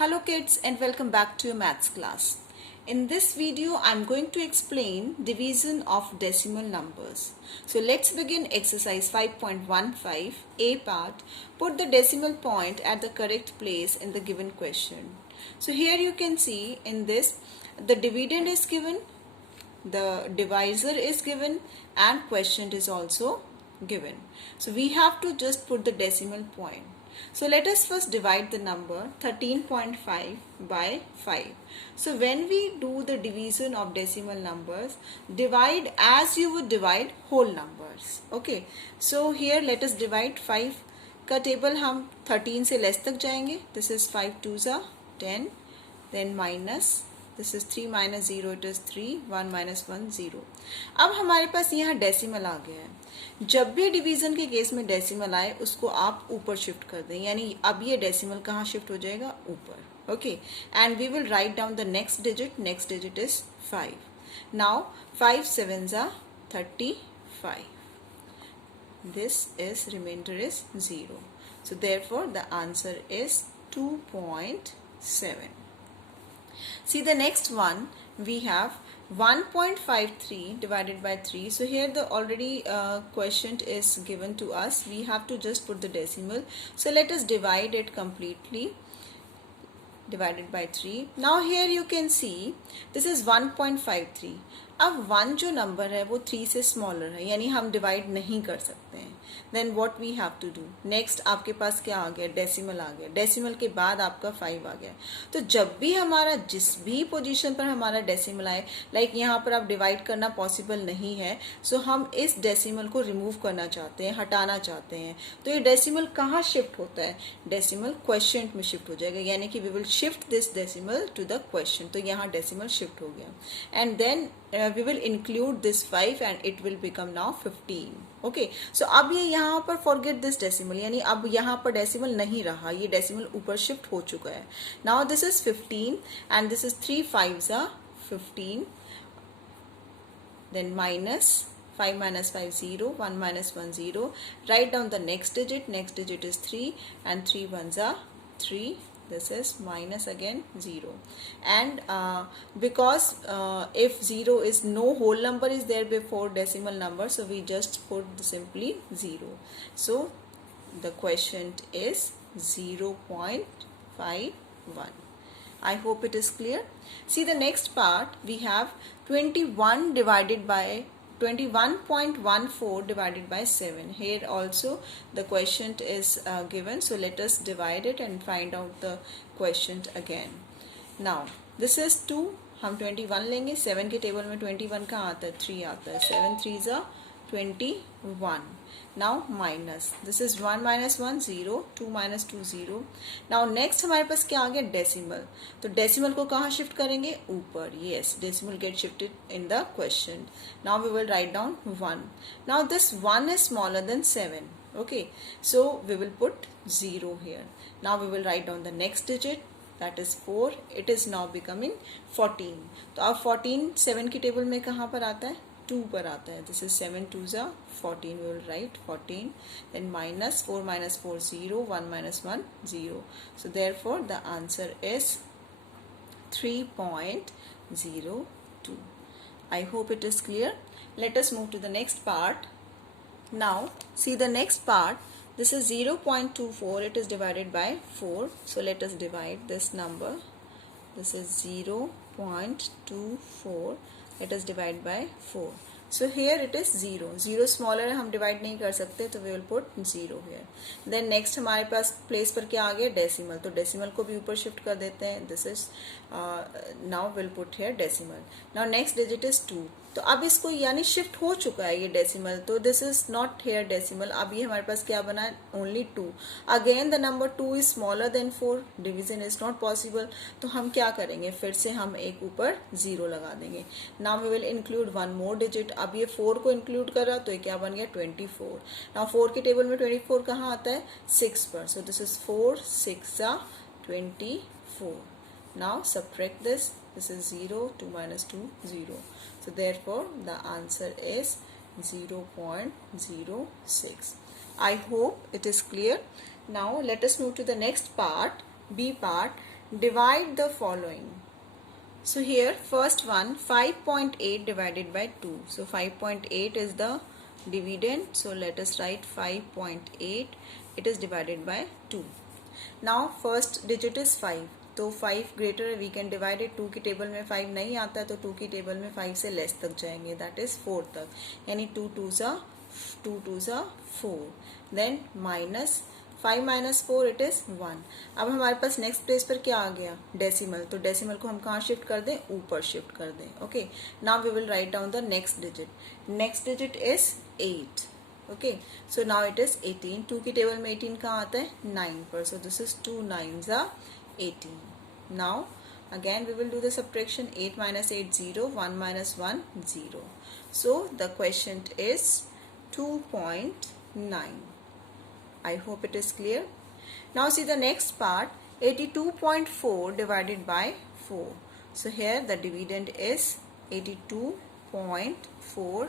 Hello kids and welcome back to your maths class. In this video I'm going to explain division of decimal numbers. So let's begin exercise 5.15 A part. Put the decimal point at the correct place in the given question. So here you can see in this the dividend is given, the divisor is given and quotient is also given. So we have to just put the decimal point. So let us first divide the number 13.5 by 5. So when we do the division of decimal numbers, divide as you would divide whole numbers. Okay. So here let us divide 5 का table हम 13 से less तक जाएंगे. This is 5 2s are 10, then minus. This is 3 minus 0, it is 3, 1 minus 1, 0. अब हमारे पास यहाँ decimal आ गया है. जब भी डिवीजन के केस में डेसिमल आए उसको आप ऊपर शिफ्ट कर दें, यानी अब ये डेसिमल कहाँ शिफ्ट हो जाएगा? ऊपर. Okay, and we will write down the next digit is 5. Now 5 7s are 35. This is remainder is 0. So therefore the answer is 2.7. See the next one, we have 1.53 divided by 3. So here the already quotient is given to us. We have to just put the decimal. So let us divide it completely. Divided by 3. Now here you can see this is 1.53. अब 1 जो number है वो 3 से smaller है, यानी हम divide नहीं कर सकते हैं. Then what we have to do next, आपके पास क्या आ गया? डेसिमल आ गया. डेसिमल के बाद आपका 5 आ गया. तो जब भी हमारा जिस भी पोजीशन पर हमारा डेसिमल आए, लाइक यहाँ पर आप डिवाइड करना पॉसिबल नहीं है, सो हम इस डेसिमल को रिमूव करना चाहते हैं, हटाना चाहते हैं, तो ये डेसिमल कहाँ शिफ्ट होता है? डेसिमल क्वोशिएंट में शिफ्ट हो जाएगा, यानी कि we will shift this decimal to the quotient. तो यहाँ डेसिमल शिफ्ट हो गया and then we will include this 5 and it will become now 15. Okay, so अब ये यहाँ पर forget this decimal, यानी अब यहाँ पर decimal नहीं रहा, ये decimal ऊपर shift हो चुका है. Now this is 15 and this is 3 5s are 15. Then minus 5 minus 5 0, 1 minus 1 0. Write down the next digit is 3 and 3 1s are 3. This is minus again 0, and because if 0 is no whole number is there before decimal number, so we just put simply 0. So the quotient is 0.51. I hope it is clear. See the next part, we have 21 divided by 21.14 divided by 7. Here also the quotient is given, so let us divide it and find out the quotient again. Now this is 2, हम 21 लेंगे. 7 के table में 21 कहाँ आता है? 3 आता है. 7 3s are 21. Now minus, this is 1 minus 1 0, 2 minus 2 0. Now next हमारे पास क्या आ गया? डेसिमल. तो डेसिमल को कहाँ शिफ्ट करेंगे? ऊपर. Yes, decimal get shifted in the question. Now we will write down 1. Now this 1 is smaller than 7. Okay, so we will put 0 here. Now we will write down the next digit, that is 4. It is now becoming 14. तो अब 14 7 की table में कहाँ पर आता है? 2 पर आता है. This is 7 2s are 14. We will write 14. Then minus 4 minus 4 0, 1 minus 1 0. So therefore the answer is 3.02. I hope it is clear. Let us move to the next part. Now see the next part. This is 0.24. It is divided by 4. So let us divide this number. This is 0.24. Let us divide by 4. So here it is 0. 0 smaller है, हम divide नहीं कर सकते, तो we will put 0 here. Then next हमारे पास place पर क्या आ गया? डेसिमल. तो डेसिमल को भी ऊपर शिफ्ट कर देते हैं. This is now we'll put here decimal. Now next digit is 2. तो अब इसको यानी शिफ्ट हो चुका है ये डेसिमल, तो this is not here decimal. अब ये हमारे पास क्या बना है? Only 2. Again the number 2 is smaller than 4. Division is not possible. तो हम क्या करेंगे? फिर से हम एक ऊपर 0 लगा देंगे. Now we will include 1 more digit. अब ये 4 को इंक्लूड कर रहा, तो ये क्या बन गया? 24. नाउ 4 के टेबल में 24 कहाँ आता है? 6 पर. So this is 4 6 are 24. Now subtract this. This is 0, 2 minus 2 0. So therefore the answer is 0.06. I hope it is clear. Now let us move to the next part, B part. divide the following. So here first one, 5.8 divided by 2. So 5.8 is the dividend. So let us write 5.8. It is divided by 2. Now first digit is 5. तो 5 greater है, we can divide it. 2 की table में 5 नहीं आता तो 2 की table में 5 से लेस तक जाएंगे, दैट इज 4 तक, यानी 2 2 ज़ा 4. Then minus 5 minus 4 it is 1. अब हमारे पास नेक्स्ट प्लेस पर क्या आ गया, डेसिमल. तो डेसिमल को हम कहाँ शिफ्ट कर दें, ऊपर शिफ्ट कर दें. Okay, now we will write down the next digit. Next digit is 8. Okay, so now it is 18. 2 की टेबल में 18 कहाँ आता है, 9 पर. सो दिस इज 2 9 ज़ा 18. Now again we will do the subtraction. 8 minus 8 0, 1 minus 1 0. So the quotient is 2.9. I hope it is clear. Now see the next part, 82.4 divided by 4. So here the dividend is 82.4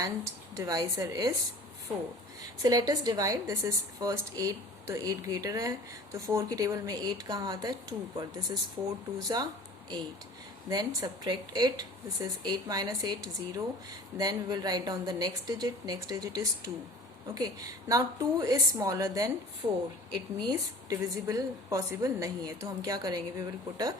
and divisor is 4. So let us divide. This is first 8, तो 8 greater है तो 4 की table में 8 कहाँ आता है, 2 पर. This is 4 2 ज़ा 8. Then subtract it. This is 8 minus 8 0. Then we will write down the next digit. Next digit is 2. Okay, now 2 is smaller than 4. It means divisible possible नहीं है, तो हम क्या करेंगे, we will put a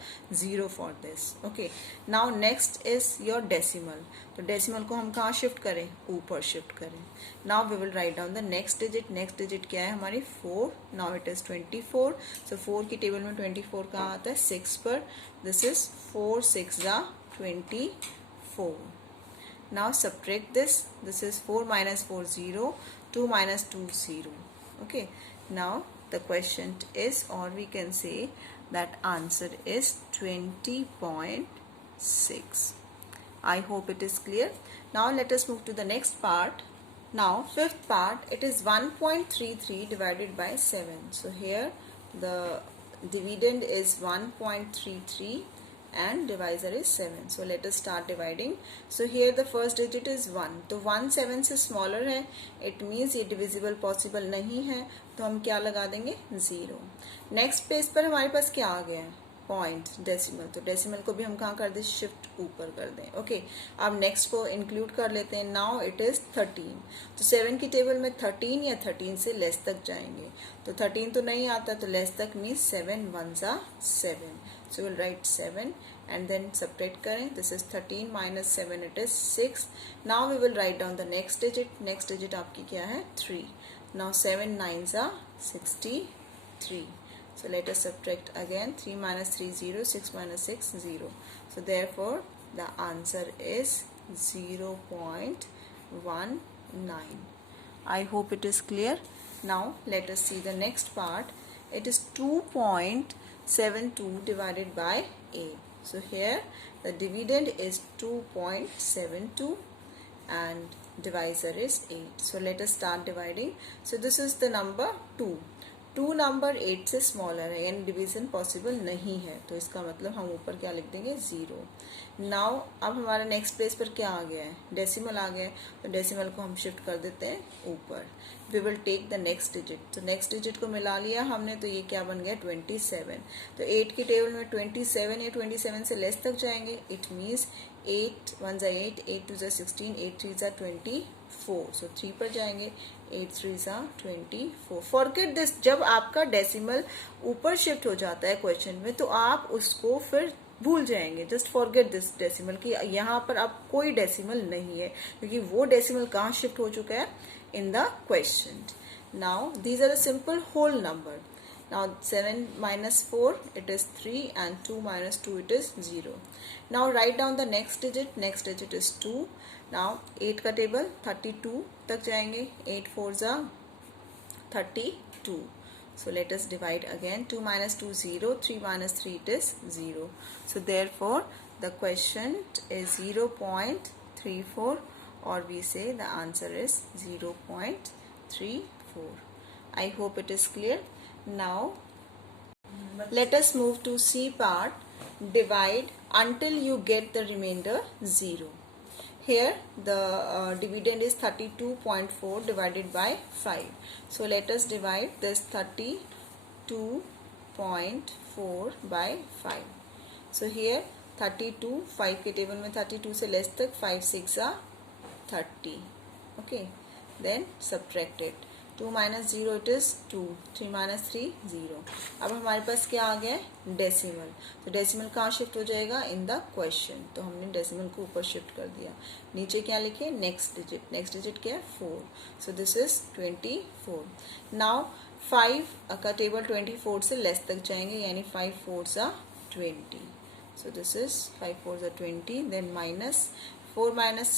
0 for this. Okay, now next is your decimal. तो decimal को हम कहाँ शिफ्ट करें, ऊपर शिफ्ट करें. Now we will write down the next digit. Next digit क्या है हमारी, 4. Now it is 24. सो 4 की टेबल में 24 कहाँ आता है, 6 पर. दिस इज 4 6 ज़ा 24. Now subtract this. This is 4 minus 4 0, 2 minus 2 0. Okay, now the quotient is, or we can say that answer is 20.6. I hope it is clear. Now let us move to the next part. Now fifth part, it is 1.33 divided by 7. So here the dividend is 1.33 and divisor is 7. So let us start dividing. So here the first digit is 1. तो 1 7 से smaller है, it means ये divisible possible नहीं है, तो हम क्या लगा देंगे, 0. नेक्स्ट पेज पर हमारे पास क्या आ गया है, पॉइंट, डेसिमल. तो डेसिमल को भी हम कहाँ कर दें, शिफ्ट ऊपर कर दें. ओके, अब नेक्स्ट को इंक्लूड कर लेते हैं. Now it is 13. तो 7 की टेबल में 13 या 13 से लेस तक जाएंगे. तो 13 तो नहीं आता, तो लेस तक मीन्स 7 1 ज़ा 7. So we'll write 7 and then subtract करें. This is 13 minus 7, it is 6. Now we will write down the next digit. Next digit आपकी क्या है, 3. Now 7 9 ज़ा 63. So let us subtract again. 3 minus 3 0, 6 minus 6 0. So therefore the answer is 0.19. I hope it is clear. Now let us see the next part. It is 2.72 divided by 8. So here the dividend is 2.72 and divisor is 8. So let us start dividing. So this is the number 2. 2 number 8 से smaller है, यानी division possible नहीं है, तो इसका मतलब हम ऊपर क्या लिख देंगे, 0. नाउ अब हमारा नेक्स्ट प्लेस पर क्या आ गया है, डेसिमल आ गया है, तो डेसिमल को हम शिफ्ट कर देते हैं ऊपर. We will take the next digit. तो नेक्स्ट डिजिट को मिला लिया हमने, तो ये क्या बन गया, 27. तो 8 की टेबल में 27 या 27 से लेस तक जाएंगे. इट मीन्स 8 1 ज़ा 8, 8 2 ज़ा 16, 8 3 ज़ा 24. सो 3 पर जाएंगे. 8 3 ज़ा 24. Forget this. जब आपका डेसिमल ऊपर शिफ्ट हो जाता है क्वेश्चन में, तो आप उसको फिर भूल जाएंगे. जस्ट फॉरगेट दिस डेसिमल कि यहाँ पर अब कोई डेसिमल नहीं है, क्योंकि वो डेसिमल कहाँ शिफ्ट हो चुका है, in the question. Now these are a simple whole number. Now 7 minus 4 it is 3 and 2 minus 2 it is 0. Now write down the next digit. Next digit is 2. Now 8 का table 32 तक जाएंगे. 8 4 ज़ा 32. So let us divide again. 2 minus 2 0, 3 minus 3 it is 0. So therefore the quotient is 0.34. or we say the answer is 0.34. I hope it is clear. Now let us move to C part. Divide until you get the remainder 0. Here the dividend is 32.4 divided by 5. So let us divide this 32.4 6.4/5. So here 32, 5 के table में 32 से less तक 5 6 30. Okay, then subtract it. 2 minus 0 it is 2. 3 minus 3 0. अब हमारे पास क्या आ गया है? Decimal. तो डेसिमल कहाँ शिफ्ट हो जाएगा? इन द क्वेश्चन. तो हमने डेसिमल को ऊपर शिफ्ट कर दिया. नीचे क्या लिखे? Next digit. नेक्स्ट डिजिट क्या है? 4. So this is 24. नाउ 5 का टेबल 24 से लेस तक जाएंगे, यानी 5 4s are 20. So this is 5 4s are 20. Then minus 4 minus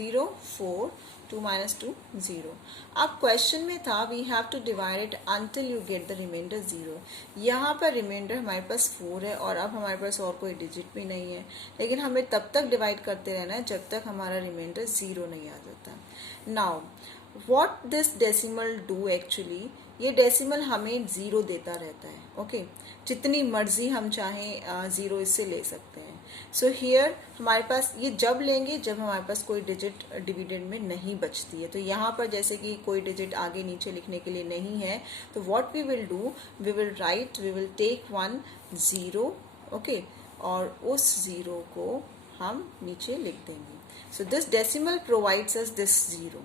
0 4. 2 minus 2 0. अब क्वेश्चन में था we have to divide it until you get the remainder 0. यहाँ पर रिमाइंडर हमारे पास 4 है और अब हमारे पास और कोई डिजिट भी नहीं है, लेकिन हमें तब तक डिवाइड करते रहना है जब तक हमारा रिमाइंडर 0 नहीं आ जाता. Now what this decimal do actually, ये डेसिमल हमें 0 देता रहता है. ओके, जितनी मर्जी हम चाहें 0 इससे ले सकते हैं. सो हियर हमारे पास ये जब लेंगे जब हमारे पास कोई डिजिट डिविडेंड में नहीं बचती है. तो यहाँ पर जैसे कि कोई डिजिट आगे नीचे लिखने के लिए नहीं है, तो what we will do, we will take 1 0. Okay, और उस 0 को हम नीचे लिख देंगे. So this decimal provides us this 0.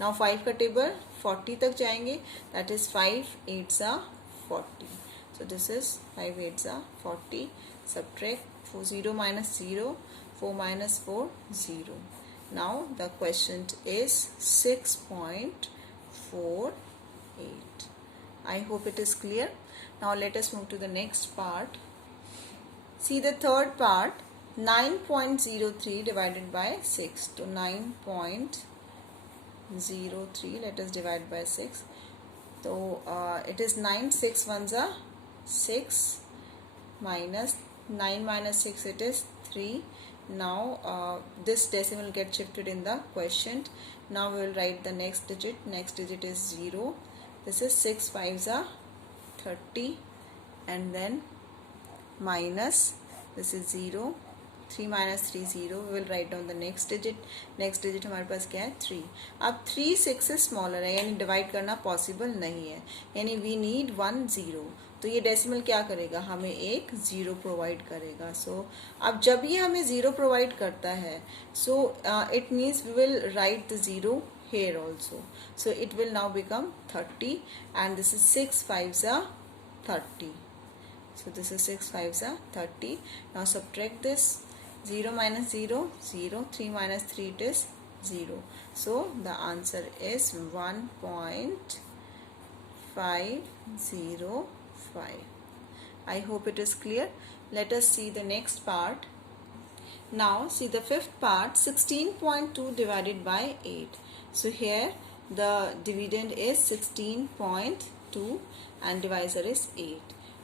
Now 5 का टेबल 40 तक जाएंगे, that is 5 8s are 40. So this is 5 8s are 40. Subtract 0 minus 0, 4 minus 4 0. Now the quotient is 6.48. I hope it is clear. Now let us move to the next part. See the third part, 9.03 divided by 6. So 9.03, let us divide by 6. So it is 9 6 1s are 6 minus 9 minus 6 it is 3. Now this decimal gets shifted in the quotient. Now we will write the next digit. Next digit is 0. This is 6 5s are 30, and then minus this is 0. 3 minus 3 0. We will write down the next digit. Next digit हमारे पास क्या है? 3. अब 3 6 से smaller है, यानी divide करना possible नहीं है, यानी वी नीड 1 0. तो ये डेसिमल क्या करेगा? हमें एक 0 प्रोवाइड करेगा. सो अब जब ये हमें 0 प्रोवाइड करता है, so it means we will write the 0 here also. So it will now become 30, and this is 6 5s are 30. So this is 6 5s are 30. Now subtract this. 0 minus 0 0. 3 minus 3 it is 0. So the answer is 1.505. I hope it is clear. Let us see the next part. Now see the fifth part, 16.2 divided by 8. So here the dividend is 16.2 and divisor is 8.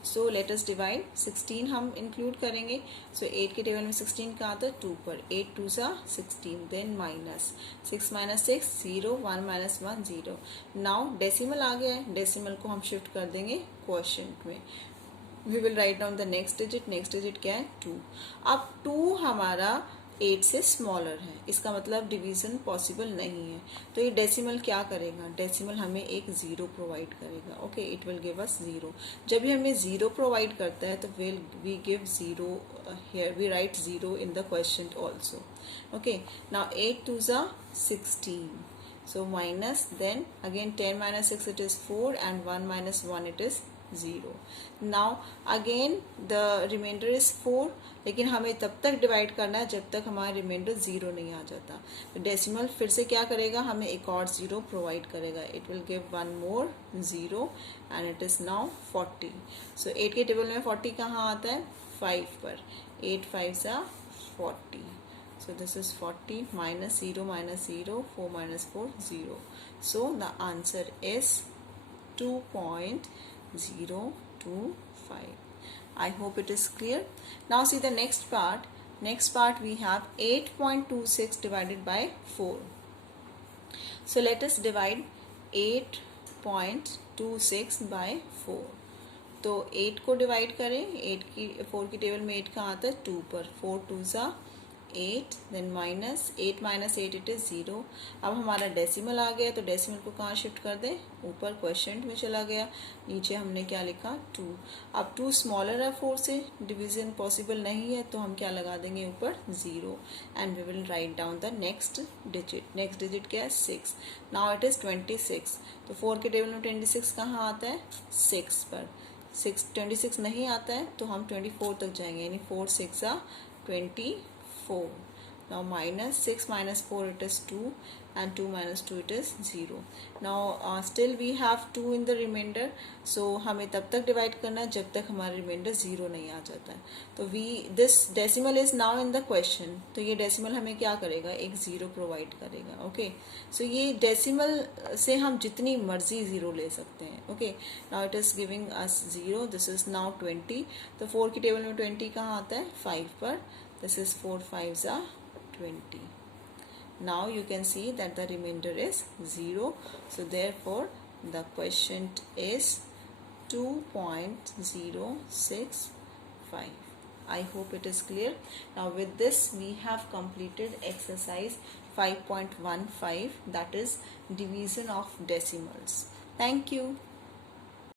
So let us divide. 16 हम include करेंगे. So 8 के table में 16 कहाँ था? 2 पर. 8 2s are 16. Then minus 6 minus 6 0. 1 minus 1 0. Now decimal आ गया है. decimal को हम shift कर देंगे quotient में. We will write down the next digit. Next digit क्या है? 2. अब 2 हमारा 8 से स्मॉलर है, इसका मतलब डिवीजन पॉसिबल नहीं है. तो ये डेसिमल क्या करेगा? डेसिमल हमें एक 0 प्रोवाइड करेगा. Okay, it will give us 0. जब ये हमें 0 प्रोवाइड करता है तो we give 0 here, we write 0 in the question also. Okay, now 8 2s are 16. So minus, then again 10 minus 6 it is 4, and 1 minus 1 it is 0. Now again the remainder is 4, लेकिन हमें तब तक डिवाइड करना है जब तक हमारा रिमाइंडर 0 नहीं आ जाता. तो डेसिमल फिर से क्या करेगा? हमें एक और 0 प्रोवाइड करेगा. It will give 1 more 0, and it is now 40. So 8 के टेबल में 40 कहाँ आता है? 5 पर. 8 5s are 40. So this is 40 minus 0 minus 0. 4 minus 4 0. So the answer is 2.025. I hope it is clear. Now see the next part. Next part we have 8.26 divided by 4. So let us divide 8.26 by 4. तो 8 को divide करें. 4 की table में 8 कहाँ आता है? 2 पर. 4 2s are 8, then minus 8 minus 8 it is 0. अब हमारा डेसिमल आ गया तो डेसिमल को कहाँ शिफ्ट कर दें, ऊपर क्वोशिएंट में चला गया, नीचे हमने क्या लिखा 2. अब 2 स्मॉलर है 4 से, डिवीजन पॉसिबल नहीं है तो हम क्या लगा देंगे ऊपर 0 and we will write down the next digit. Next digit क्या है 6. Now it is 26. तो 4 के टेबल में 26 कहाँ आता है 6 पर. 26 नहीं आता है तो हम 24 तक जाएंगे, यानी 4 6 24. Now minus 6 minus 4 it is 2 and 2 minus 2 it is 0. Now still we have 2 in the remainder. So हमें तब तक डिवाइड करना है जब तक हमारा रिमाइंडर 0 नहीं आ जाता है. तो this decimal is now in the question. तो ये डेसिमल हमें क्या करेगा, एक 0 प्रोवाइड करेगा. ओके, सो ये डेसिमल से हम जितनी मर्जी 0 ले सकते हैं. Okay, now it is giving us 0. This is now 20. तो 4 की टेबल में 20 कहाँ आता है 5 पर. This is 4 5s are 20. Now you can see that the remainder is 0. So therefore the quotient is 2.065. I hope it is clear. Now with this we have completed exercise 5.15, that is division of decimals. Thank you.